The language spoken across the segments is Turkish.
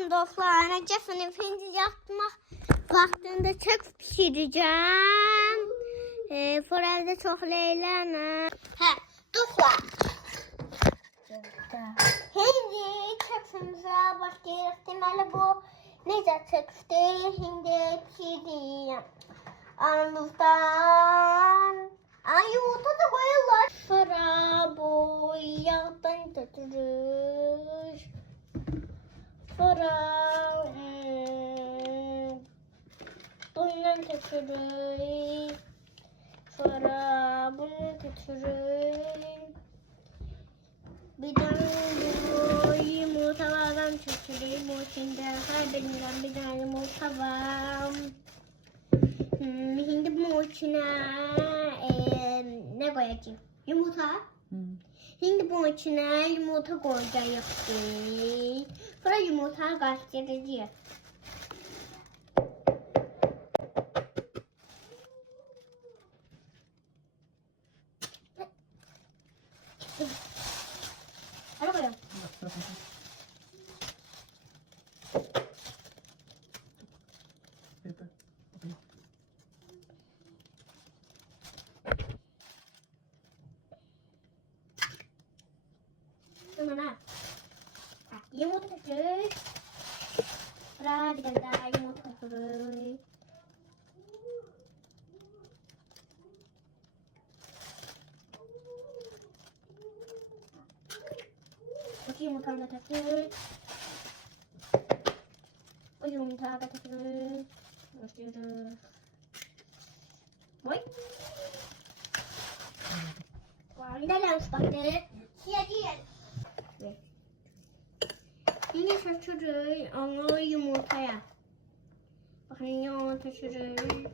Selam dostlar. Necef'in finci yapmak vaktinde çok pişireceğim. Forelde çok leylana. Dostlar. Şimdi köksümüze başlayırıq. Deməli bu necə köksdür? Şimdi pişirdim. Armuzdan. Yumurta da koyarlar. Sonra bu yağdan götürür. Sonra bundan götürür. Sonra bunu götürür. Bir tane bu yumurtalardan götürür. Bu içinde her birinden bir tane yumurta var. Şimdi bunun içine ne koyacağım? Yumurta. Şimdi bunun içine yumurta koyacağız. Sonra yumurta karıştıracağız. Hadi koyalım. Sonra yumurta koyuyoruz. Sonra bir tane daha yumurta koyuyoruz. Bu yumurtayı da takıyoruz. Bu yumurtayı da takıyoruz. Başlıyoruz. Boy. Neler ıspattı? Siyah. Şimdi şaşırır onu yumurtaya. Bakın yumurta şaşırır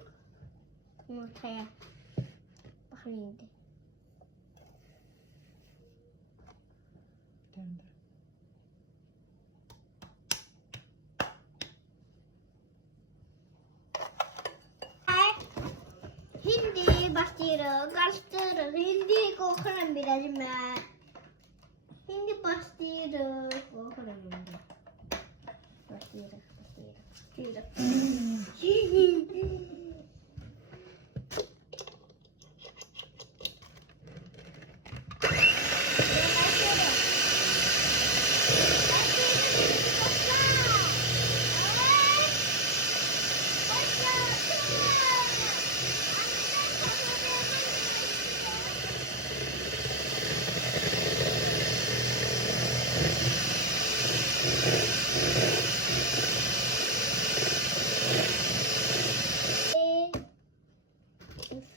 yumurtaya. Bakın şimdi. Hindi başlıyoruz, karıştırırız. Hindi kokuram birazcık ben. Hindi başlıyoruz. Kokuram hindi. Başlıyoruz.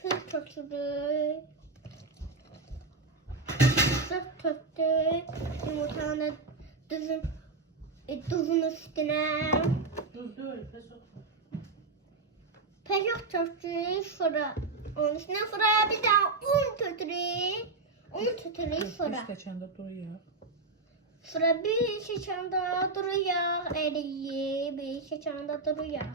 Süt kötürü. Süt kötü. Yumurtanın tuzun üstüne. Tuz değil, pesok. Pesok kötü. Sonra onun üstüne sonra bir daha un kötürü. Un kötürü sonra. Bir seçende duruyor. Sonra bir seçende duruyor. Eriyi bir seçende duruyor.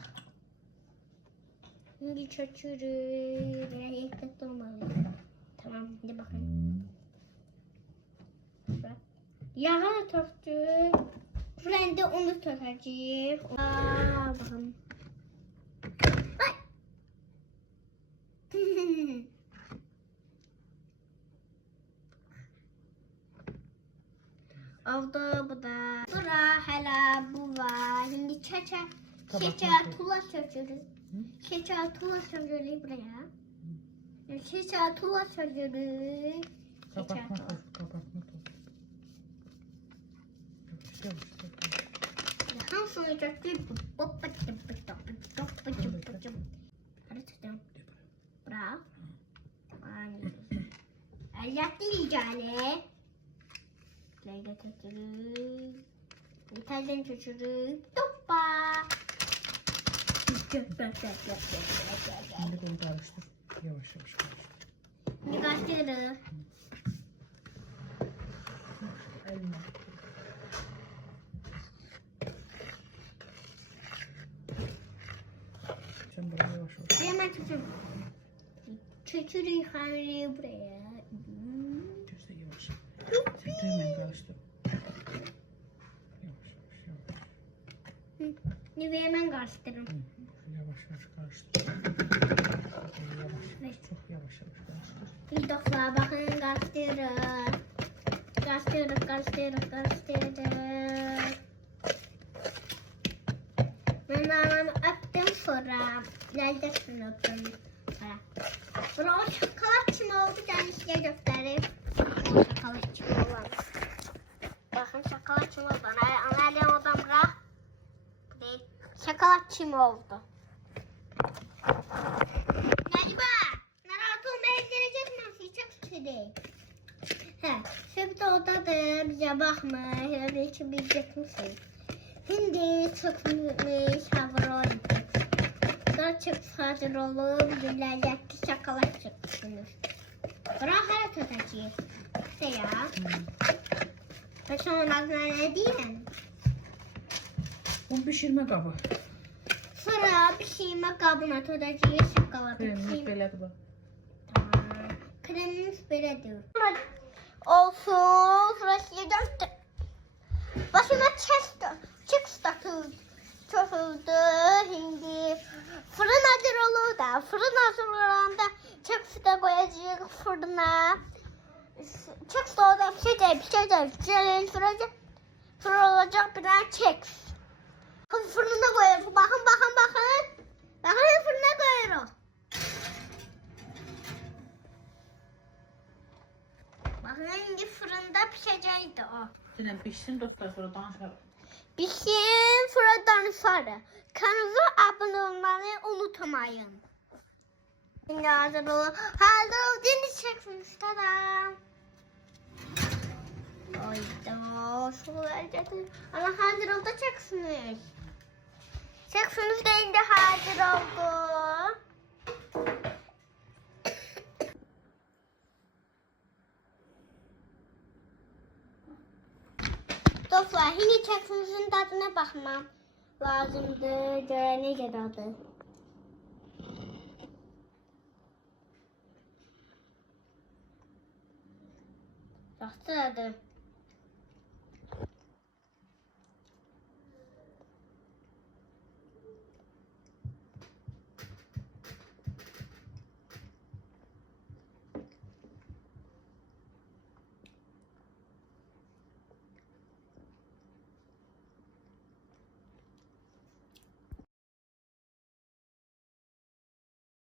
Şimdi çöçürü. Renkli olmalı. Tamam, hadi bakalım. Yağı töktük. Şimdi onu tökeceğiz. Bakalım. Ay. Oldu bu da. Sonra hala bu var. Şimdi şeker tula çöçürüz. Şeker tula çöçürüz buraya. Şeker tula çöçürüz. Kapatma toz, kapatma toz. Hamsını çöçürüz. Hadi tuttum. Bravo. Elbette yiyeceğine. Lega çöçürüz. İtalyan çöçürüz. Toppa. Şimdi bunu karıştır. Yavaş yavaş karıştır. Şimdi karıştırırız. Eline. Sen buraya yavaş yavaş. Hemen çöçürüz. Çöçürüz hamuru buraya. Göster yavaş. Sen hemen karıştır. Yavaş yavaş yavaş. Nivea hemen karıştırırım. Yavaş yavaş karıştır. Evet. Çok yavaş yavaş karıştır. Bir defa bakın karıştırırım. Karıştırırım. Ben anamı öptüm sonra. Lezzetini öptüm. Bura o şokolat çimi oldu. Ben size göstereyim. O şokolat çimi olan. Bakın şokolat çimi oldu. Anneannem odam bırak. Bu değil. Şokolat çimi oldu. Necba, Naruto bezdirecek misin? Çok şey. He, şimdi odadır. Bize bakma. Öyle için bilecek misin? Şimdi çıkmış havur oldu. Daha çok hazır olup lezzetli şokolat çıksınız. Bırak her tatacıyız. İşte ya. Ben sonra ne diyeyim? Bu pişirme kabı. Sonra pişirme kabına tutacağız şokolatı. Kremlik belədir bu. Tamam. Kremimiz böyledir. Olsun. Sırası yedim. Başıma takıldı. Şimdi fırın hazır olur da. Fırın hazır olanda çıksı da koyacağız fırına. Çıksı orada pişecek. Fırın olacak bir tane çıks. Fırına koyuyoruz. Bakın. Bakın fırına koyuyoruz. Bakın şimdi fırında pişecekti o. Sinəm pişsin dostlar sonra danışarıq. Pişsin fırından sonra. Kanala abone olmayı unutmayın. Şimdi hazır olun. Hazır olduğunu çeksiniz. Tadam. Hayda. Şu lezzetli. Ama hazır oldu çeksiniz. Çeksiniz deyince hazır oldu. Dostlar, şimdi çeksinizin tadına bakmam lazımdır. Göre necə dadı. Baxdı dadı.